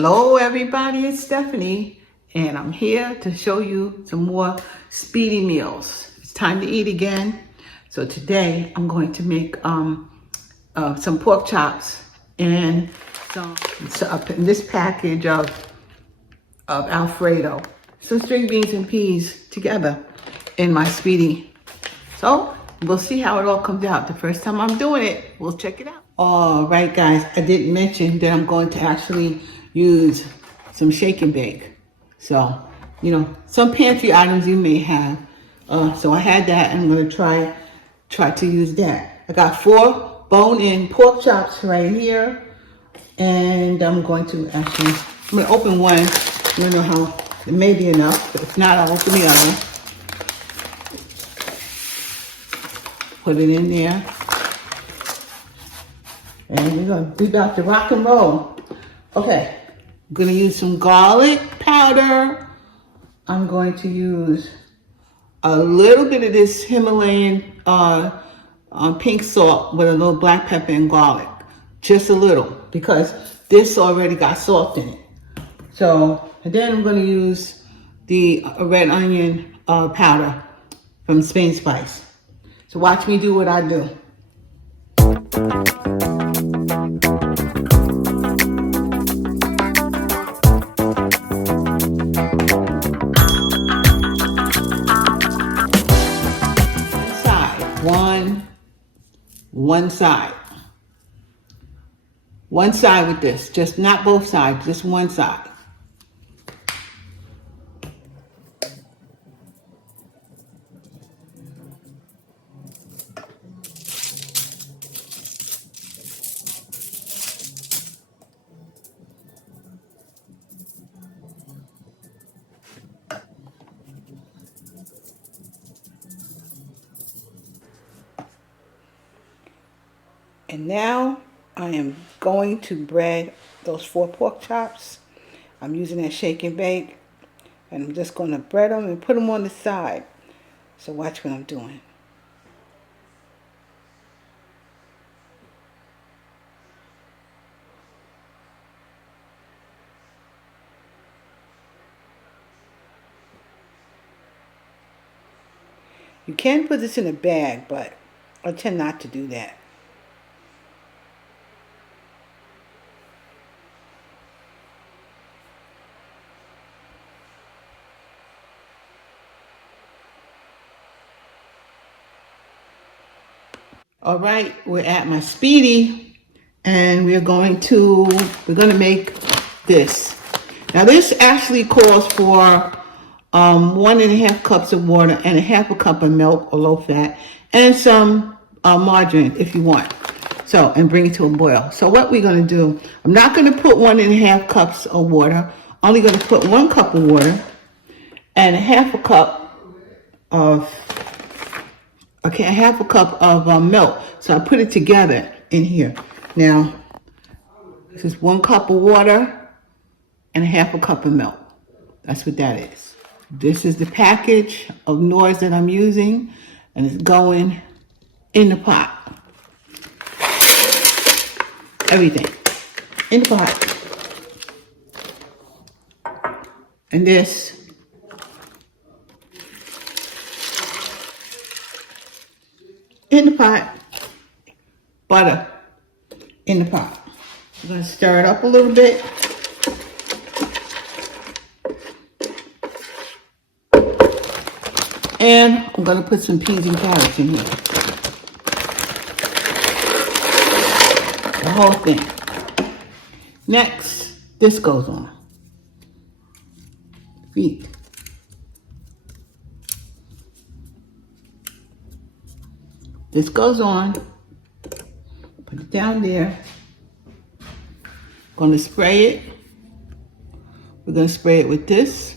Hello everybody, it's Stephanie and I'm here to show you some more Speedi meals. It's time to eat again. So today I'm going to make some pork chops and in this package of Alfredo, some string beans and peas together in my Speedi. So we'll see how it all comes out. The first time I'm doing it, we'll check it out. All right guys, I didn't mention that I'm going to actually use some shake and bake. So, you know, some pantry items you may have. So I had that and I'm gonna try to use that. I got 4 bone-in pork chops right here. And I'm going to open one. I don't know how, it may be enough, but if not, I'll open the other. Put it in there. And we're gonna be about to rock and roll. Okay, I'm gonna use some garlic powder. I'm going to use a little bit of this Himalayan pink salt with a little black pepper and garlic. Just a little, because this already got salt in it. So, and then I'm gonna use the red onion powder from Spain Spice. So watch me do what I do. One side. One side with this, just not both sides, just one side. And now I am going to bread those 4 pork chops. I'm using that shake and bake. And I'm just going to bread them and put them on the side. So watch what I'm doing. You can put this in a bag, but I tend not to do that. All right, we're at my Speedi, and we're gonna make this. Now this actually calls for 1.5 cups of water and 1/2 cup of milk or low fat, and some margarine if you want. So, and bring it to a boil. So what we're gonna do, I'm not gonna put 1.5 cups of water, only gonna put 1 cup of water and 1/2 cup of milk. So I put it together in here. Now, this is 1 cup of water and 1/2 cup of milk. That's what that is. This is the package of noise that I'm using, and it's going in the pot. Everything in the pot. And this in the pot, butter in the pot. I'm gonna stir it up a little bit. And I'm gonna put some peas and carrots in here. The whole thing. Next, this goes on. Feet. This goes on. Put it down there. Gonna spray it. We're gonna spray it with this.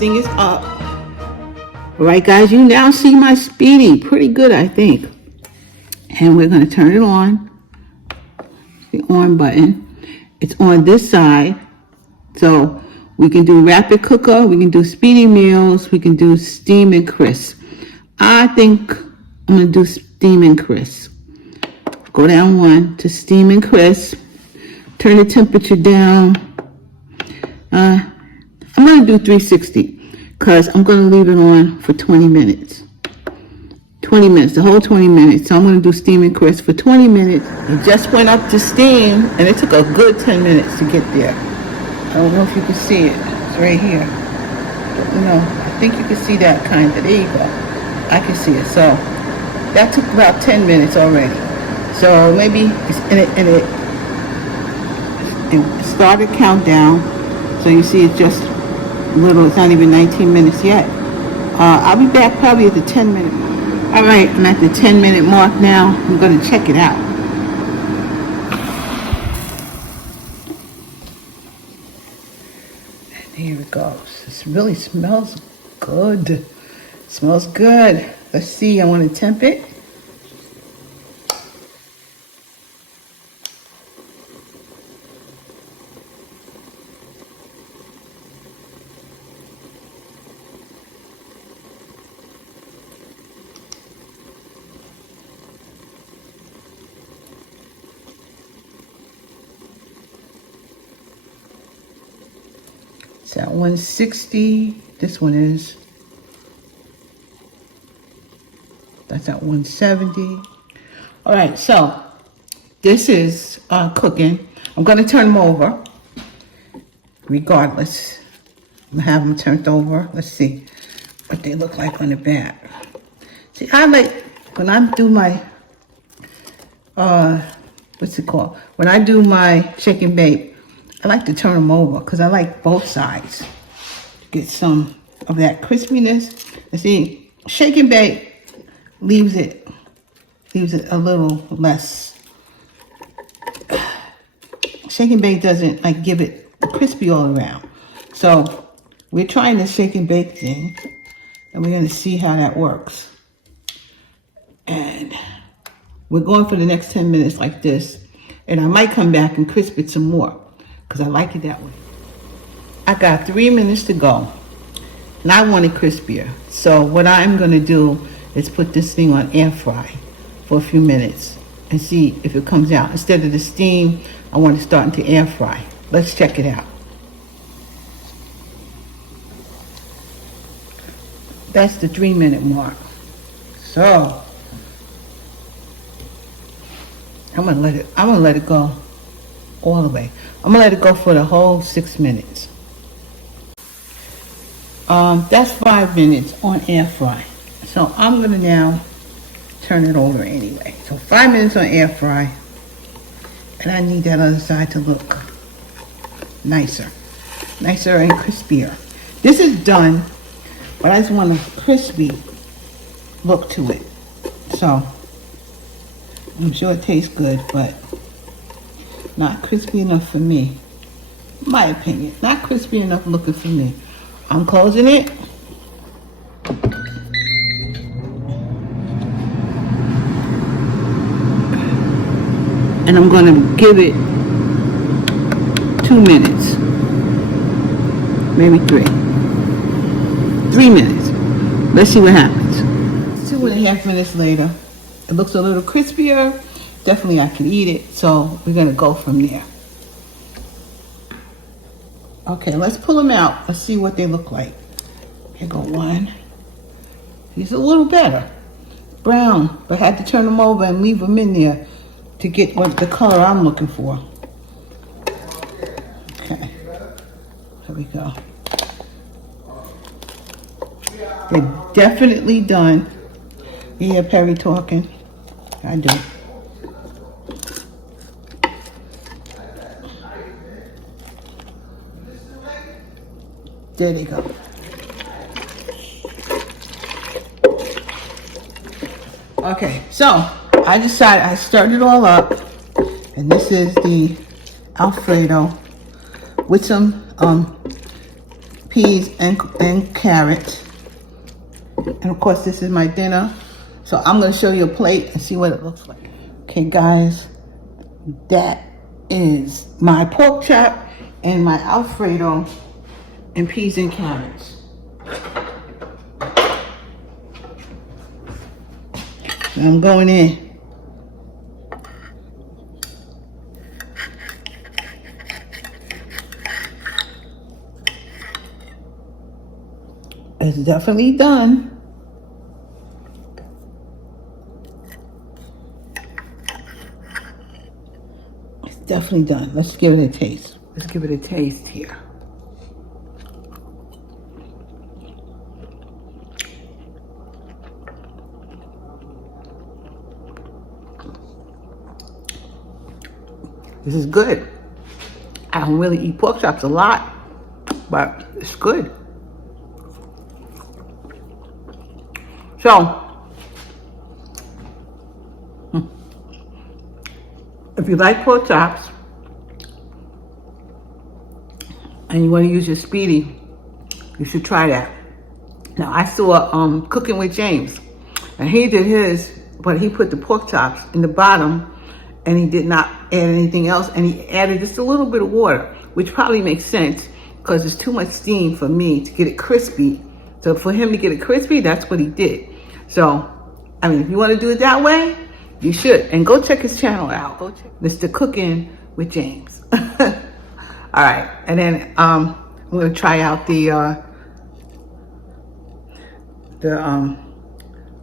thing is up. All right, guys, you now see my Speedi. Pretty good, I think. And we're going to turn it on. The on button. It's on this side. So we can do rapid cooker. We can do Speedi meals. We can do steam and crisp. I think I'm going to do steam and crisp. Go down one to steam and crisp. Turn the temperature down. I'm going to do 360 because I'm going to leave it on for 20 minutes. 20 minutes, the whole 20 minutes. So I'm going to do steam and crisp for 20 minutes. It just went up to steam and it took a good 10 minutes to get there. I don't know if you can see it. It's right here. You know, I think you can see that kind of. There you go. I can see it. So that took about 10 minutes already. So maybe it started countdown. So you see it's just little, it's not even 19 minutes yet. I'll be back probably at the 10-minute mark. All right, I'm at the 10-minute mark now. I'm going to check it out. And here it goes. This really smells good. Smells good. Let's see, I want to temp it. It's at 160. This one is. That's at 170. All right, so this is cooking. I'm going to turn them over regardless. I'm going to have them turned over. Let's see what they look like on the back. See, I like, when I do my, what's it called? When I do my shake and bake, I like to turn them over because I like both sides to get some of that crispiness. And see, shake and bake leaves it a little less. Shake and bake doesn't like give it crispy all around. So we're trying the shake and bake thing, and we're going to see how that works. And we're going for the next 10 minutes like this, and I might come back and crisp it some more because I like it that way. I got 3 minutes to go, and I want it crispier. So what I'm going to do is put this thing on air fry for a few minutes and see if it comes out. Instead of the steam, I want to start into air fry. Let's check it out. That's the 3-minute mark. So I'm gonna let it go all the way. I'm gonna let it go for the whole 6 minutes. That's 5 minutes on air fry. So I'm gonna now turn it over anyway. So 5 minutes on air fry, and I need that other side to look nicer and crispier. This is done, but I just want a crispy look to it. So I'm sure it tastes good, but not crispy enough for me. My opinion, not crispy enough looking for me. I'm closing it. And I'm going to give it 2 minutes, maybe 3. 3 minutes. Let's see what happens. 2.5 minutes later, it looks a little crispier. Definitely I can eat it, so we're going to go from there. Okay, let's pull them out. Let's see what they look like. Here go one. He's a little better. Brown, but I had to turn them over and leave them in there to get what the color I'm looking for. Okay, here we go. They're definitely done. You hear Perry talking? I do. There they go. Okay, so I decided I stirred it all up, and this is the Alfredo with some peas and carrots. And of course, this is my dinner. So I'm going to show you a plate and see what it looks like. Okay, guys, that is my pork chop and my Alfredo and peas and carrots. And I'm going in. It's definitely done. It's definitely done. Let's give it a taste. Let's give it a taste here. This is good. I don't really eat pork chops a lot, but it's good. So, if you like pork chops and you want to use your Speedi, you should try that. Now, I saw Cooking with James, and he did his, but he put the pork chops in the bottom, and he did not add anything else, and he added just a little bit of water, which probably makes sense because there's too much steam for me to get it crispy. So for him to get it crispy, that's what he did. So, I mean, if you want to do it that way, you should. And go check his channel out. Go check Mr. Cooking with James. All right. And then I'm going to try out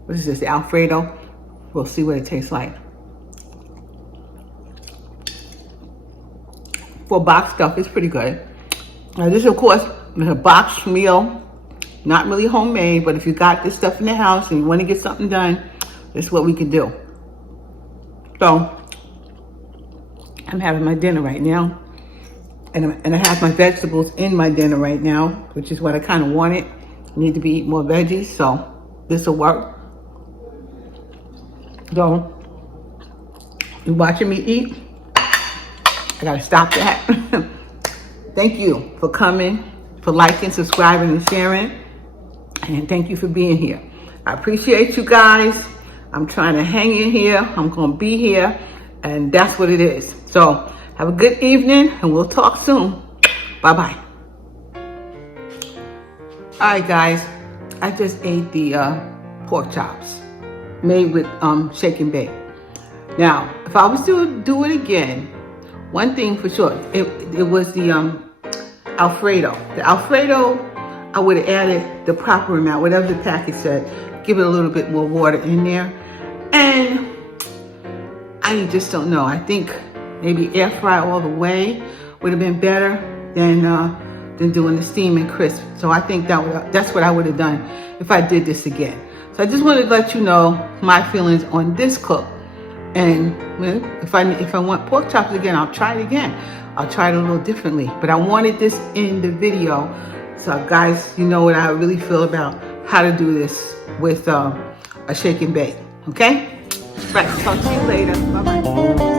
what is this, the Alfredo. We'll see what it tastes like. For box stuff, it's pretty good. Now this, of course, is a boxed meal. Not really homemade, but if you got this stuff in the house and you want to get something done, this is what we can do. So, I'm having my dinner right now. And I have my vegetables in my dinner right now, which is what I kind of wanted. I need to be eating more veggies, so this will work. So, you're watching me eat. I gotta stop that. Thank you for coming, for liking, subscribing, and sharing. And thank you for being here. I appreciate you guys. I'm trying to hang in here. I'm gonna be here. And that's what it is. So have a good evening and we'll talk soon. Bye-bye. All right, guys. I just ate the pork chops made with shake and bake. Now, if I was to do it again, one thing for sure, it was the Alfredo. The Alfredo, I would have added the proper amount, whatever the package said. Give it a little bit more water in there. And I just don't know. I think maybe air fry all the way would have been better than doing the steam and crisp. So I think that's what I would have done if I did this again. So I just wanted to let you know my feelings on this cook. And if I want pork chops again, I'll try it again. I'll try it a little differently. But I wanted this in the video. So guys, you know what I really feel about how to do this with a shake and bake. Okay? Right, talk to you later. Bye-bye.